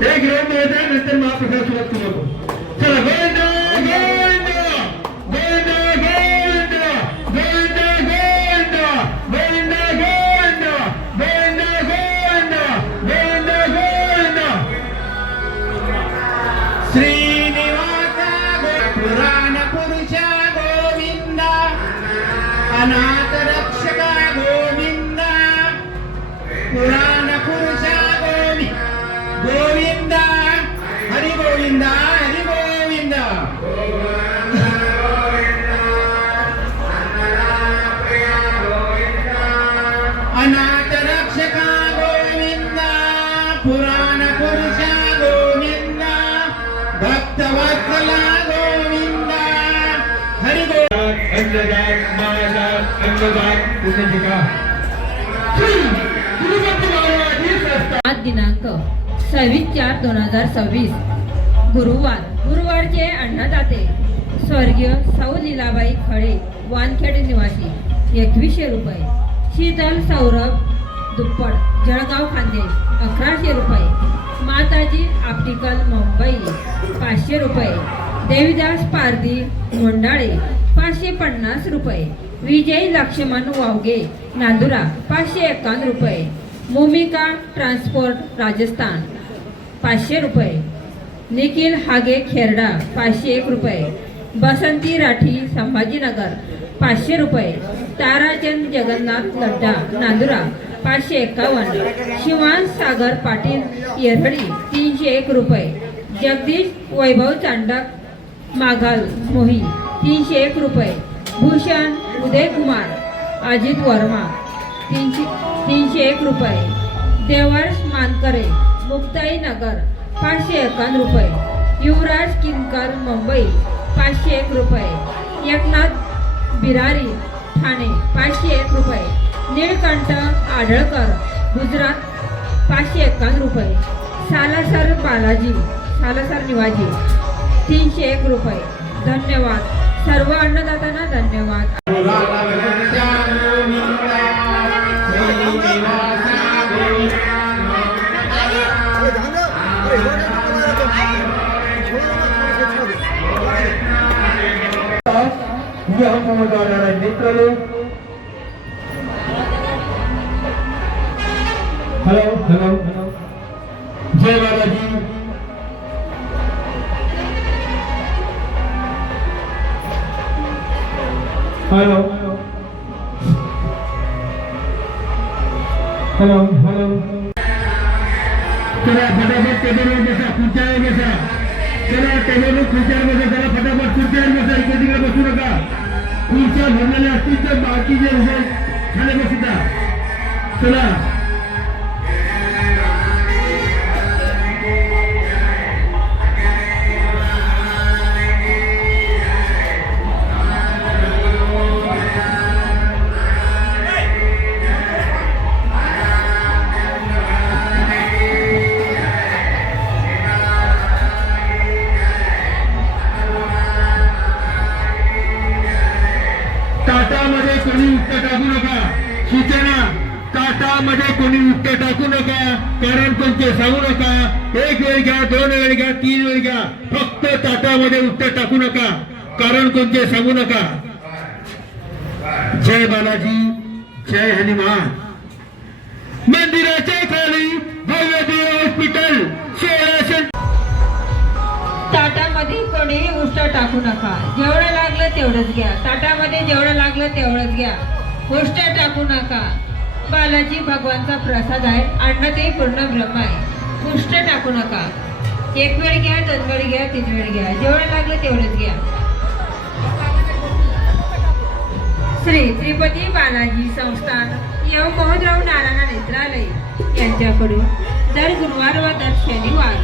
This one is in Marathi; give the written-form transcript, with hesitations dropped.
एक राऊंड द्यायचा नंतर महाप्रसाद सुरुवात करू आपण. चला गोविंद गोविंद गोविंद गोविंद गोविंद गोविंद गोविंद गोविंद गोविंद गोविंद गोविंद गोविंद श्रीनिवास पुराण पुरुष गोविंद अनाथ रक्षक गोविंद पुराण पुरुष गोविंद हरि गोविंद हरि गोविंद अनाथ रक्षक गोविंद पुराण पुरुष गोविंद भक्तवत्सला गोविंद हरि गोविंद अन्नदान महादान अन्नदान पुण्यशिका श्री गुरुदत्त महाराज संस्था आज दिनांक 26/4/2026 गुरुवारचे अन्नदाते स्वर्गीय सौ लीलाबाई खळे वानखेड निवासी 2100 रुपये. शीतल सौरभ दुप्पड जळगाव खानदेश 1100 रुपये. माताजी ऑप्टिकल मुंबई 500 रुपये. देवीदास पारधी मोंडाळे 550 रुपये. विजय लक्ष्मण वावगे नांदुरा 551 रुपये. मोमिका ट्रान्सपोर्ट राजस्थान 500 रुपये. निखिल हागे खेरडा 501 रुपये. बसंती राठी संभाजीनगर 500 रुपये. ताराचंद जगन्नाथ लड्डा नांदुरा 551. शिवांश सागर पाटील येरहळी 301 रुपये. जगदीश वैभव चांडक माघाल मोही 301 रुपये. भूषण उदय कुमार अजित वर्मा 301 रुपये. देवर्ष मानकरे मुक्ताई नगर 551 रुपये. युवराज किनकर मुंबई 501 रुपये. एकनाथ बिरारी ठाणे 501 रुपये. निळकंठ आढळकर गुजरात 551 रुपये. सालासर बालाजी सालासर निवाजी 301 रुपये. धन्यवाद. सर्व अन्नदात्यांना धन्यवाद. हेलो हेलो जय बालाजी. Hello hello hello. चला फटाफट टेबलवर बसा, खुर्च्यावर बसा. चला टेबलवर खुर्च्यावर बसा. चला फटाफट खुर्च्यावर बसा. इकडे तिकडे बसू नका. खुर्च्या भरलेल्या असतील तर बाकीचे उभे खाली बसता. चला ताटामध्ये कोणी उत्तर टाकू नका. सूचना ताटामध्ये कोणी उत्तर टाकू नका. कारण कोणते सांगू नका. एक वेळ घ्या, 2 वेळ घ्या, 3 वेळ घ्या. फक्त ताटामध्ये उत्तर टाकू नका. कारण कोणते सांगू नका. जय बालाजी जय हनुमान. मंदिराच्या खाली भव्य देव हॉस्पिटल 1600. ताटामध्ये कोणीही उष्ट टाकू नका. जेवढं लागलं तेवढंच घ्या. ताटामध्ये जेवढं लागलं तेवढंच घ्या. उष्ट टाकू नका. बालाजी भगवानचा प्रसाद आहे. अन्न ते पूर्ण ब्रह्म आहे. उष्ट टाकू नका. 1 वेळ घ्या, 2 वेळ घ्या, 3 वेळ घ्या. जेवढं लागलं तेवढंच घ्या. श्री त्रिपती बालाजी संस्थान यव मोहनराव नारायण नेत्रालय यांच्याकडून दर गुरुवार व दर शनिवार